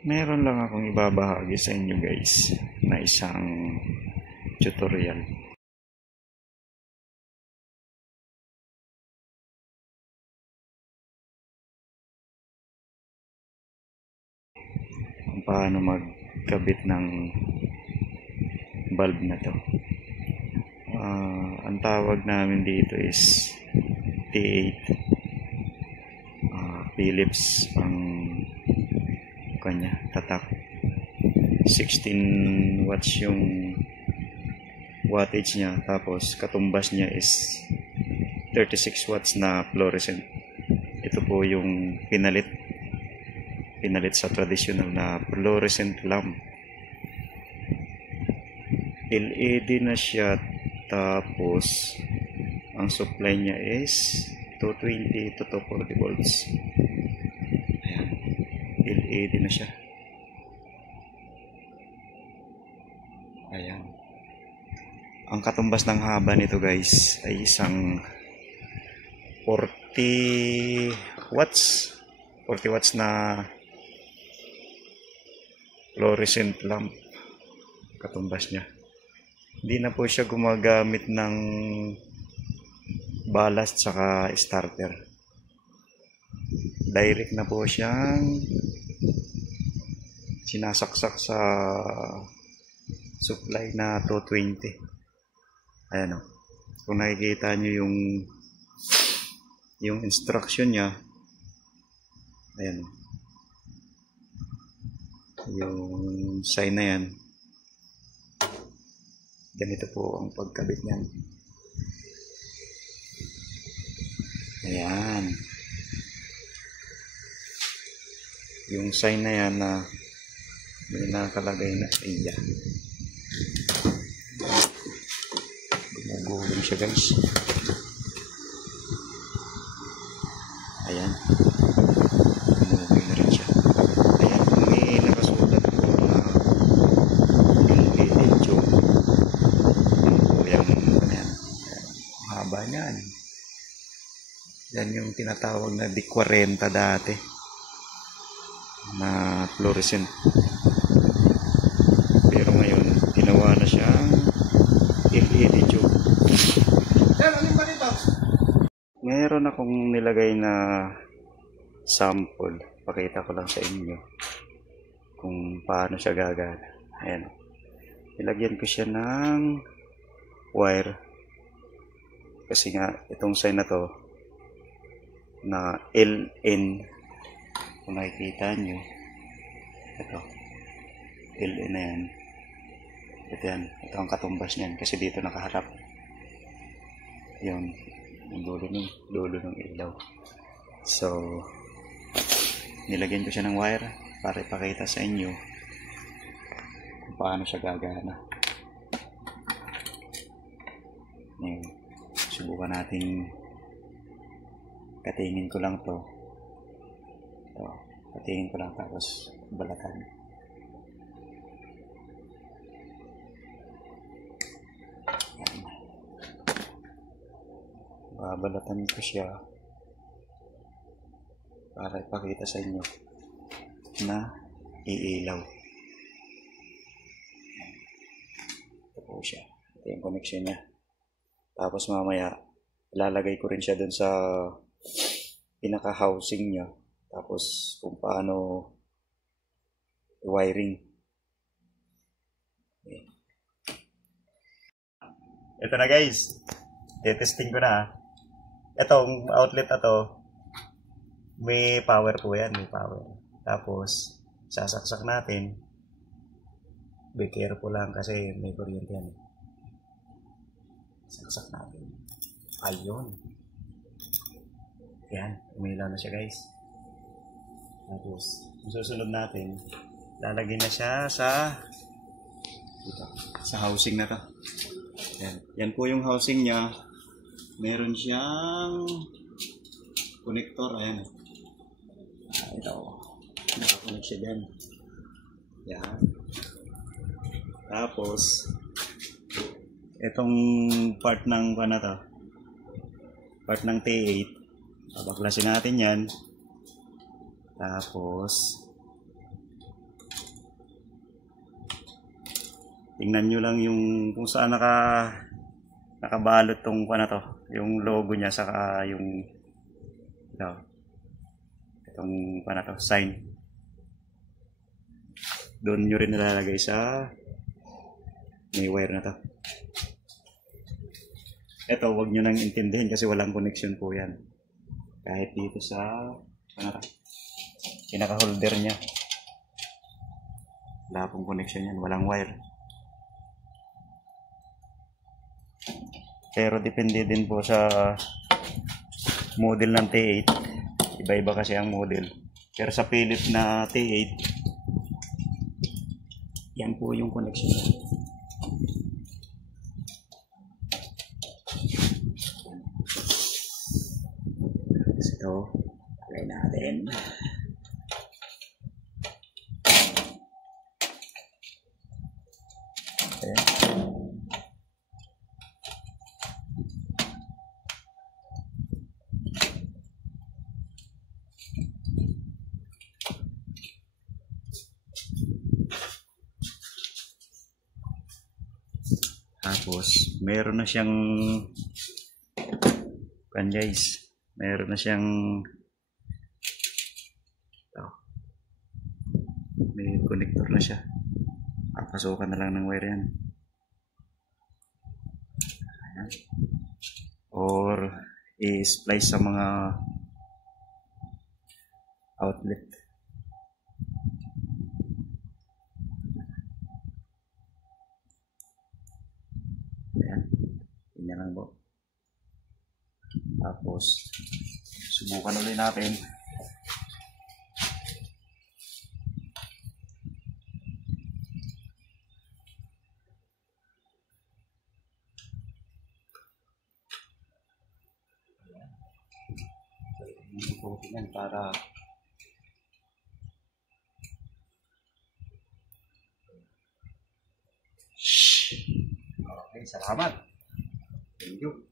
Meron lang akong ibabahagi sa inyo guys na isang tutorial. Kung paano magkabit ng bulb na to. Ang tawag namin dito is T8. Philips ang kanya tatak. 16 watts yung wattage niya, tapos katumbas niya is 36 watts na fluorescent. Ito po yung pinalit sa traditional na fluorescent lamp. LED na siya, tapos ang supply niya is 220 to 240 volts. Ayan, LED na siya. Ayan. Ang katumbas ng haba nito guys ay isang 40 watts na fluorescent lamp katumbas niya. Hindi na po siya gumagamit ng ballast saka starter. Direct na po siyang sinasaksak sa supply na 220. Ayan o. Kung nakikita nyo yung instruction niya, ayan o. Yung sign na yan. Ganito po ang pagkabit niyan. Ayan. Yung sign na yan na may nakalagay na iya. Gumugulong siya guys. Ayan. Gumugulong na rin siya. Ayan. May nakasulat po na yung tube. Ayan. Haba niyan. Yan yung tinatawag na D40 dati na fluorescent. Pero ngayon, ginawa na siyang LED tube. Meron akong nilagay na sample. Pakita ko lang sa inyo kung paano siya gagana. Ayan. Ilagyan ko siya ng wire. Kasi nga, itong sign na to, na LN, kung nakikita nyo, ito, LN na yan. Ito yan, ito ang katumbas niyan kasi dito nakaharap yun, yung dulo ng ilaw. So nilagyan ko siya ng wire para ipakita sa inyo kung paano siya gagana. Ngayon, subukan natin. Katingin ko lang to. Katingin ko lang tapos balatan. Babalatan ko siya para ipakita sa inyo na iilaw. Ito po siya. Ito yung connection niya. Tapos mamaya ilalagay ko rin siya dun sa pinaka-housing niya. Tapos kung paano wiring. Okay. Ito na guys. Testing ko na. Itong outlet na to, may power po yan. May power. Tapos sasaksak natin. Be careful lang kasi may kuryente yan. Saksak natin. Ayun. Yan. Umilaw na siya guys. Tapos ang susunod natin, lalagyan na siya sa dito, sa housing na to. Yan. Yan po yung housing niya. Meron siyang connector. Ayan. Ito. Nakakonect siya dyan. Yan. Tapos itong part ng part ng T8, babaklasin natin yan. Tapos Tingnan nyo lang yung kung saan nakabalot tong ano to, yung logo niya saka yung itong ano to, sign. Doon nyo rin nilalagay sa may wire na to. Ito, wag nyo nang intindihin kasi walang connection po yan. Kahit dito sa ano to, pinaka-holder niya. Wala pong connection yan, walang wire. Pero depende din po sa model ng T8. Iba-iba kasi ang model. Pero sa Philips na T8, yan po yung connection niya. Ito, alay natin. Ayan. Tapos, meron na siyang guys, meron na siyang may connector na siya. Papasukan na lang ng wire yan. Ayan. Or i-splice sa mga outlet. Ayan. Tingnan lang po. Tapos, subukan ulit natin. Tingnan para okay, salamat. Thank you.